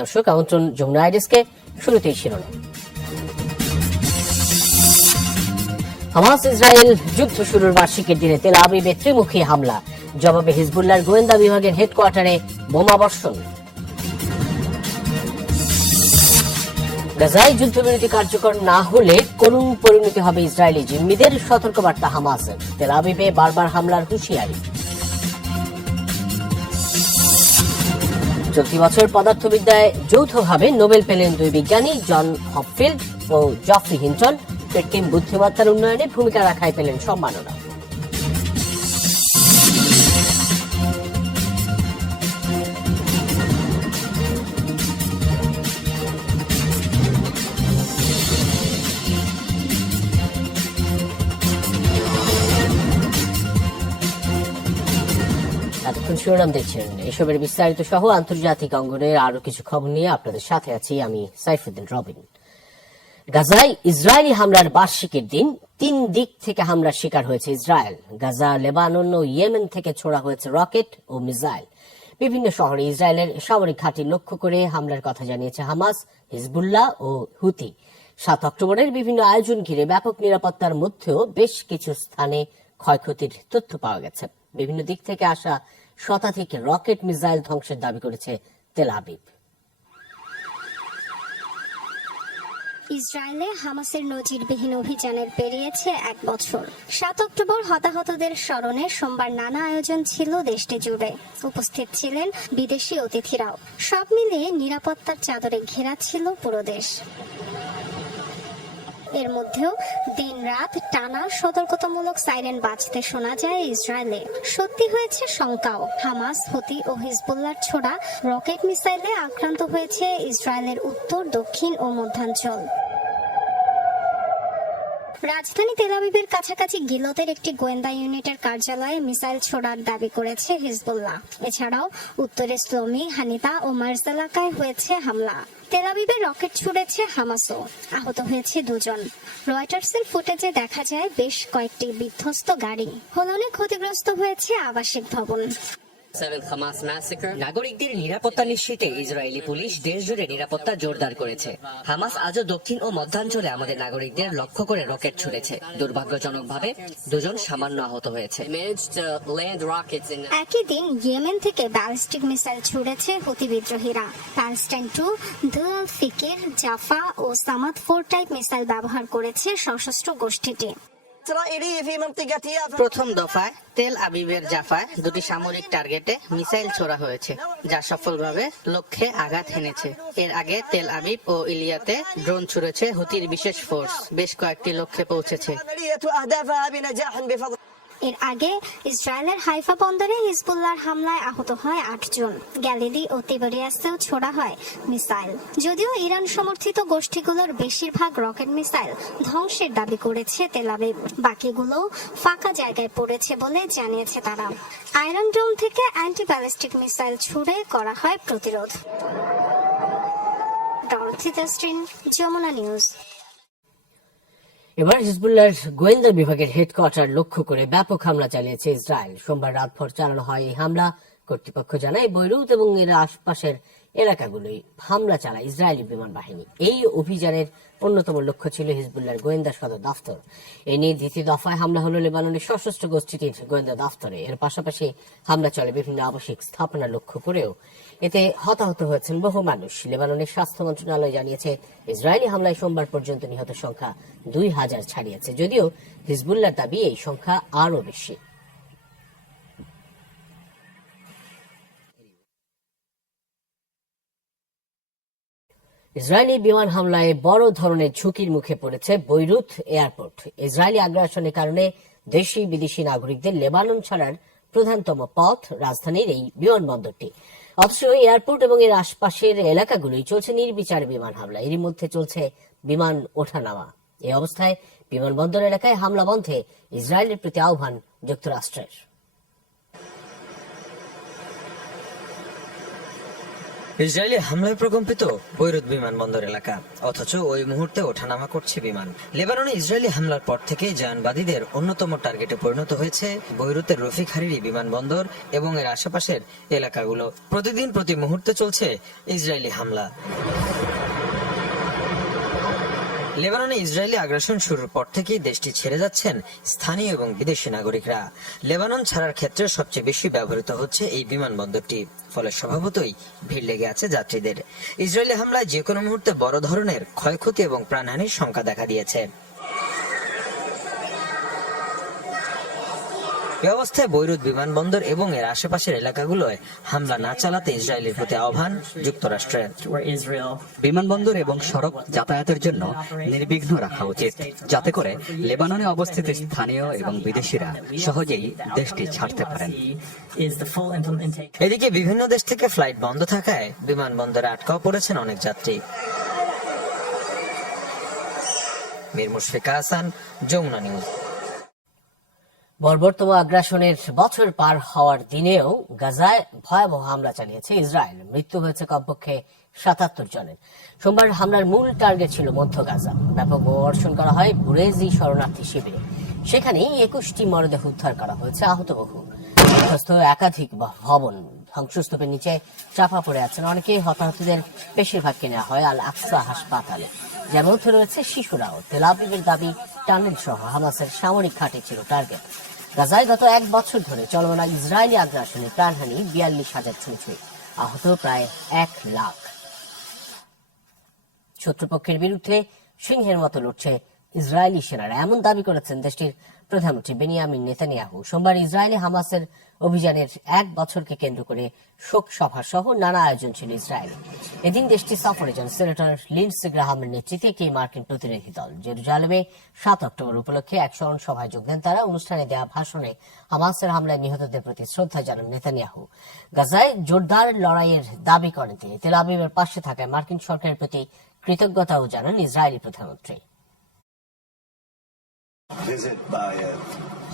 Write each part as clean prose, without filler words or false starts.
দর্শক, আমন্ত্রণ যমুনা আইডিসকে। শুরুতেই শিরোনাম। হামাস ইসরায়েল যুদ্ধ শুরুর বার্ষিকীর দিনে তেল আবিবে ত্রিমুখী হামলা, জবাবে হিজবুল্লাহর গোয়েন্দা বিভাগের হেডকোয়ার্টারে বোমাবর্ষণ। গাজায় যুদ্ধবিরতি কার্যকর না হলে করুণ পরিণতি হবে ইসরায়েলি জিম্মিদের, সতর্কবার্তা হামাসের। তেল আবিবে বারবার হামলার হুঁশিয়ারি। চলতি বছর পদার্থবিদ্যায় যৌথভাবে নোবেল পেলেন দুই বিজ্ঞানী, জন হপফিল্ড ও জফরি হিন্টন। কৃত্রিম বুদ্ধিমত্তার উন্নয়নে ভূমিকা রাখায় পেলেন সম্মাননা। এতক্ষণ শিরোনাম দেখছেন। এসবের বিস্তারিত সহ আন্তর্জাতিক অঙ্গনের আরো কিছু খবর নিয়ে আপনাদের সাথে আছি আমি সাইফুদ্দিন রবিন। গাজায় ইসরায়েলি হামলার বার্ষিকীর দিন 3 দিক থেকে হামলার শিকার হয়েছে ইসরায়েল। গাজা, লেবানন ও ইয়েমেন থেকে ছোড়া হয়েছে রকেট ও মিসাইল। বিভিন্ন শহরে ইসরায়েলের সামরিক ঘাঁটি লক্ষ্য করে হামলার কথা জানিয়েছে হামাস, হিজবুল্লাহ ও হুতি। 7 অক্টোবরের বিভিন্ন আয়োজন ঘিরে ব্যাপক নিরাপত্তার মধ্যেও বেশ কিছু স্থানে ক্ষয়ক্ষতির তথ্য পাওয়া গেছে। বিভিন্ন দিক থেকে আসা শতাধিক রকেট, মিসাইল ধ্বংসের দাবি করেছে তেল আবিব। ইসরায়েলে হামাসের নজিরবিহীন অভিযানের পেরিয়েছে 1 বছর। 7 অক্টোবর হতাহতদের স্মরণে সোমবার নানা আয়োজন ছিল দেশটি জুড়ে। উপস্থিত ছিলেন বিদেশি অতিথিরাও। সব মিলিয়ে নিরাপত্তার চাদরে ঘেরা ছিল পুরো দেশ। এর মধ্যেও দিন রাত টানা সতর্কতামূলক সাইরেন বাজতে শোনা যায় ইসরায়েলে। সত্যি হয়েছে শঙ্কাও। হামাস, হুতি ও হিজবুল্লাহর ছোড়া রকেট মিসাইলে আক্রান্ত হয়েছে ইসরায়েলের উত্তর, দক্ষিণ ও মধ্যাঞ্চল। রাজধানী তেল আবিবের কাছাকাছি গিলতের একটি গোয়েন্দা ইউনিটের কার্যালয়ে মিসাইল ছোড়ার দাবি করেছে হিজবুল্লাহ। এছাড়াও উত্তরে স্লোমি, হানিতা ও মার্জ এলাকায় হয়েছে হামলা। তেল আবিবে রকেট ছুড়েছে হামাসও। আহত হয়েছে 2 জন। রয়টার্সের ফুটেজে দেখা যায় বেশ কয়েকটি বিধ্বস্ত গাড়ি। হলনে ক্ষতিগ্রস্ত হয়েছে আবাসিক ভবন। নাগরিকদের নিরাপত্তা নিশ্চিতে ইসরায়েলি পুলিশ দেশজুড়ে নিরাপত্তা জোরদার করেছে। হামাস আজও দক্ষিণ ও মধ্যাঞ্চলে আমাদের নাগরিকদের লক্ষ্য করে রকেট ছুড়েছে। দুর্ভাগ্যজনকভাবে 2 জন সামান্য আহত হয়েছে। একই দিন ইয়েমেন থেকে ব্যালিস্টিক মিসাইল ছুড়েছে হুতি বিদ্রোহীরা। প্যালেস্টাইন 2, দুল ফিকির, জাফা ও সামাদ 4 টাইপ মিসাইল ব্যবহার করেছে সশস্ত্র গোষ্ঠীটি। প্রথম দফায় তেল আবিবের জাফায় 2টি সামরিক টার্গেটে মিসাইল ছোড়া হয়েছে, যা সফলভাবে লক্ষ্যে আঘাত হেনেছে। এর আগে তেল আবিব ও ইলিয়াতে ড্রোন ছুড়েছে হুতির বিশেষ ফোর্স। বেশ কয়েকটি লক্ষ্যে পৌঁছেছে। এর আগে ইসরায়েলের হাইফা বন্দরে হিজবুল্লাহর হামলায় আহত হয় 8 জন। গ্যালিলি ও তিবেরিয়াসেও ছোড়া হয় মিসাইল। যদিও ইরান সমর্থিত গোষ্ঠীগুলোর বেশিরভাগ রকেট মিসাইল ধ্বংসের দাবি করেছে তেল আবিব। বাকিগুলো ফাঁকা জায়গায় পড়েছে বলে জানিয়েছে তারা। আয়রন ডোম থেকে অ্যান্টি ব্যালিস্টিক মিসাইল ছুড়ে করা হয় প্রতিরোধ। Dorothy Justin, Jamuna news. এবার হিজবুল্লাহর গোয়েন্দা বিভাগের হেডকোয়ার্টার লক্ষ্য করে ব্যাপক হামলা চালিয়েছে ইসরায়েল। সোমবার রাতভর চালানো হয় এই হামলা। কর্তৃপক্ষ জানায় বৈরুত এবং এর আশপাশের এলাকাগুলোই হামলা চালায় ইসরায়েলি বিমান বাহিনী। এই অভিযানের অন্যতম লক্ষ্য ছিল হিজবুল্লাহর গোয়েন্দা সদর দফতর। এ নিয়ে দ্বিতীয় দফায় হামলা হলো লেবাননের সশস্ত্র গোষ্ঠীটির গোয়েন্দা দফতরে। এর পাশাপাশি হামলা চলে বিভিন্ন আবাসিক স্থাপনা লক্ষ্য করেও। এতে হতাহত হয়েছেন বহু মানুষ। লেবাননের স্বাস্থ্য মন্ত্রণালয় জানিয়েছে ইসরায়েলি হামলায় সোমবার পর্যন্ত নিহত সংখ্যা 2000 ছাড়িয়েছে, যদিও হিজবুল্লাহর দাবি এই সংখ্যা আরও বেশি। ইসরায়েলি বিমান হামলায় বড় ধরনের ঝুঁকির মুখে পড়েছে বৈরুত এয়ারপোর্ট। ইসরায়েলি আগ্রাসনের কারণে দেশি বিদেশি নাগরিকদের লেবানন ছাড়ার প্রধানতম পথ রাজধানীর এই বিমানবন্দরটি। অথচ এয়ারপোর্ট এবং এর আশপাশের এলাকাগুলোই চলছে নির্বিচার বিমান হামলা। এরই মধ্যে চলছে বিমান ওঠানামা। এই অবস্থায় বিমানবন্দর এলাকায় হামলা বন্ধে ইসরায়েলের প্রতি আহ্বান যুক্তরাষ্ট্রের। ইসরায়েলি হামলায় প্রকম্পিত বৈরুত বিমানবন্দর এলাকা, অথচ ওই মুহূর্তে ওঠানামা করছে বিমান। লেবাননে ইসরায়েলি হামলার পর থেকে জায়নবাদীদের অন্যতম টার্গেটে পরিণত হয়েছে বৈরুতের রফিক হারিরি বিমানবন্দর এবং এর আশেপাশের এলাকাগুলো। প্রতিদিন প্রতি মুহূর্তে চলছে ইসরায়েলি হামলা। লেবাননে ইসরায়েলি আগ্রাসন শুরুর পর থেকেই দেশটি ছেড়ে যাচ্ছেন স্থানীয় এবং বিদেশি নাগরিকরা। লেবানন ছাড়ার ক্ষেত্রে সবচেয়ে বেশি ব্যবহৃত হচ্ছে এই বিমানবন্দরটি, ফলে স্বভাবতই ভিড় লেগে আছে যাত্রীদের। ইসরায়েলি হামলায় যে কোনো মুহূর্তে বড় ধরনের ক্ষয়ক্ষতি এবং প্রাণহানির শঙ্কা দেখা দিয়েছে। এ অবস্থায় বৈরুত বিমানবন্দর এবং এর আশেপাশের এলাকাগুলোয় হামলা না চালাতে ইসরায়েলের প্রতি আহ্বান যুক্তরাষ্ট্রের। বিমানবন্দর এবং সড়ক যাতায়াতের জন্য নির্বিঘ্ন রাখা উচিত, যাতে করে লেবাননে অবস্থিত স্থানীয় এবং বিদেশিরা সহজেই দেশটি ছাড়তে পারেন। এদিকে বিভিন্ন দেশ থেকে ফ্লাইট বন্ধ থাকায় বিমানবন্দরে আটকাও পড়েছেন অনেক যাত্রী। মীর মুশফিকা হাসান, যমুনা নিউজ। বর্বরতম আগ্রাসনের বছর পার হওয়ার দিনেও গাজায় ভয়াবহ হামলা চালিয়েছে ইসরায়েল। মৃত্যু হয়েছে কমপক্ষে ৭৭ জনের। সোমবার হামলার মূল টার্গেট ছিল মধ্য গাজা। ব্যাপক বোমাবর্ষণ করা হয় বুরেজি শরণার্থী শিবিরে। সেখানেই ২১টি মরদেহ উদ্ধার করা হয়েছে। আহত বহু। বিধ্বস্ত একাধিক ভবন, ধ্বংসস্তূপের নিচে চাপা পড়ে আছেন অনেকে। হতাহতদের বেশিরভাগকে নেওয়া হয় আল আকসা হাসপাতালে, যার মধ্যে রয়েছে শিশুরাও। তেল আবিবের দাবি, টানেল সহ হামাসের সামরিক ঘাঁটি ছিল টার্গেট। গাজায় গত ১ বছর ধরে চলমান ইসরায়েলি আগ্রাসনে প্রাণহানি ৪২,০০০ ছুঁই, আহত প্রায় ১ লাখ। শত্রুপক্ষের বিরুদ্ধে সিংহের মতো লড়ছে ইসরায়েলি সেনারা, এমন দাবি করেছেন দেশটির প্রধানমন্ত্রী বেনিয়ামিন নেতানিয়াহু। সোমবার ইসরায়েলি হামাসের অভিযানের ১ বছরকে কেন্দ্র করে শোক সভা সহ নানা আয়োজন ছিল ইসরায়েলে। এদিন দেশটি সফরে যান সেনেটর লিন্ডসে গ্রাহামের নেতৃত্বে একটি মার্কিন প্রতিনিধি দল। জেরুজালেমে ৭ অক্টোবর উপলক্ষে এক স্মরণ সভায় যোগ দেন তারা। অনুষ্ঠানে দেওয়া ভাষণে হামাসের হামলায় নিহতদের প্রতি শ্রদ্ধা জানান নেতানিয়াহু। গাজায় জোরদার লড়াইয়ের দাবি করেন তিনি। তেল আবিবের পাশে থাকায় মার্কিন সরকারের প্রতি কৃতজ্ঞতাও জানান ইসরায়েলি প্রধানমন্ত্রী।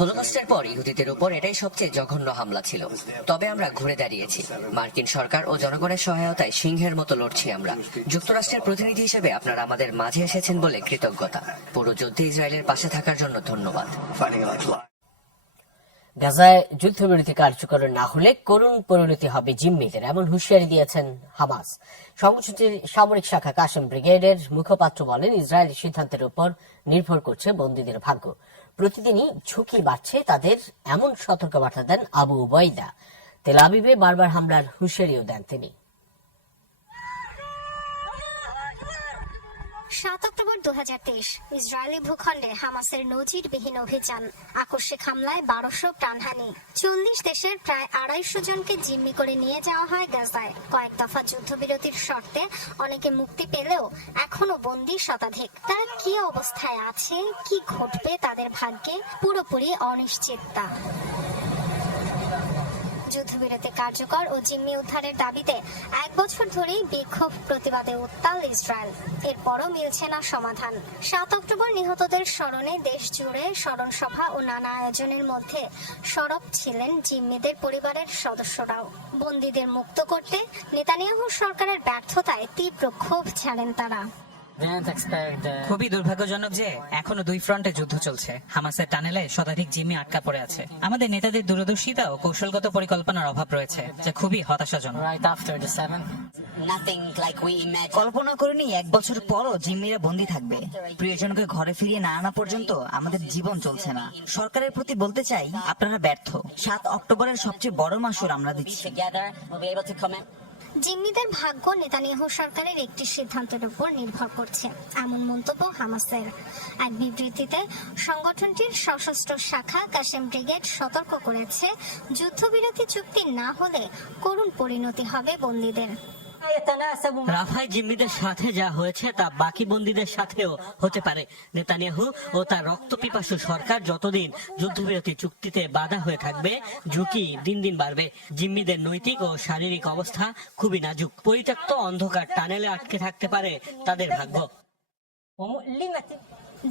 হলোকস্টের পর ইহুদিদের উপর এটাই সবচেয়ে জঘন্য হামলা ছিল। তবে আমরা ঘুরে দাঁড়িয়েছি। মার্কিন সরকার ও জনগণের সহায়তায় সিংহের মতো লড়ছি আমরা। যুক্তরাষ্ট্রের প্রতিনিধি হিসেবে আপনারা আমাদের মাঝে এসেছেন বলে কৃতজ্ঞতা। পুরো যুদ্ধে ইসরায়েলের পাশে থাকার জন্য ধন্যবাদ। গাজায় যুদ্ধবিরতি কার্যকর না হলে করুণ পরিণতি হবে জিম্মিদের, এমন হুঁশিয়ারি দিয়েছেন হামাস। সংগঠনটির সামরিক শাখা কাসেম ব্রিগেডের মুখপাত্র বলেন, ইসরায়েলের সিদ্ধান্তের উপর নির্ভর করছে বন্দীদের ভাগ্য। প্রতিদিনই ঝুঁকি বাড়ছে তাদের, এমন সতর্কবার্তা দেন আবু উবাইদা। তেল আবিবে বারবার হামলার হুঁশিয়ারিও দেন তিনি। ৭ অক্টোবর ২০২৩ ইসরায়েলি ভূখণ্ডে হামাসের নজিরবিহীন অভিযান। আকস্মিক হামলায় ১২০০ প্রাণহানি। ৪০ দেশের প্রায় ২৫০ জনকে জিম্মি করে নিয়ে যাওয়া হয় গাজায়। কয়েক দফা যুদ্ধবিরতির শর্তে অনেকে মুক্তি পেলেও এখনো বন্দী শতাধিক। তারা কি অবস্থায় আছে, কি ঘটবে তাদের ভাগ্যে, পুরোপুরি অনিশ্চিততা। যুদ্ধবিরতি কার্যকর ও জিম্মি উদ্ধারের দাবিতে ১ বছর ধরেই বিক্ষোভ প্রতিবাদে উত্তাল ইসরায়েল। এরপরও মিলছে না সমাধান। ৭ অক্টোবর নিহতদের স্মরণে দেশ জুড়ে স্মরণ সভা ও নানা আয়োজনের মধ্যে সরব ছিলেন জিম্মিদের পরিবারের সদস্যরাও। বন্দীদের মুক্ত করতে নেতানিয়াহু সরকারের ব্যর্থতায় তীব্র ক্ষোভ ছাড়েন তারা। খুবই দুর্ভাগ্যজনক যে এখনো ২ ফ্রন্টে যুদ্ধ চলছে। হামাসের টানেলে শতাধিক জিম্মি আটকা পড়ে আছে। আমাদের নেতাদের দূরদর্শিতা ও কৌশলগত পরিকল্পনার অভাব রয়েছে, যা খুবই হতাশাজনক। কল্পনা করিনি ১ বছর পরও জিম্মিরা বন্দী থাকবে। প্রিয়জনকে ঘরে ফিরিয়ে না আনা পর্যন্ত আমাদের জীবন চলছে না। সরকারের প্রতি বলতে চাই, আপনারা ব্যর্থ। ৭ অক্টোবরের সবচেয়ে বড় মাসুর আমরা দিচ্ছি। জিম্মিদের ভাগ্য নেতানিয়াহু সরকারের একটি সিদ্ধান্তের উপর নির্ভর করছে, এমন মন্তব্য হামাসের। এক বিবৃতিতে সংগঠনটির সশস্ত্র শাখা কাসেম ব্রিগেড সতর্ক করেছে, যুদ্ধবিরতি চুক্তি না হলে করুণ পরিণতি হবে বন্দীদের। রাফায় জিম্মিদের সাথে যা হয়েছে তা বাকি বন্দীদের সাথেও হতে পারে। নেতানিয়াহু ও তার রক্তপিপাসু সরকার যতদিন যুদ্ধবিরতি চুক্তিতে বাধা হয়ে থাকবে, ঝুঁকি দিন দিন বাড়বে। জিম্মিদের নৈতিক ও শারীরিক অবস্থা খুবই নাজুক। পরিত্যক্ত অন্ধকার টানেলে আটকে থাকতে পারে তাদের ভাগ্য।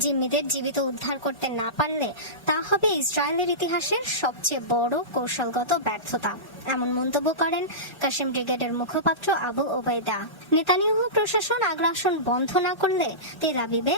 জিম্মিদের জীবিত উদ্ধার করতে না পারলে তা হবে ইসরায়েলের ইতিহাসের সবচেয়ে বড় কৌশলগত ব্যর্থতা, এমন মন্তব্য করেন কাসেম ব্রিগেডের মুখপাত্র আবু ওবায়দা। নেতানিয়াহু প্রশাসন আগ্রাসন বন্ধ না করলে তেল আবিবে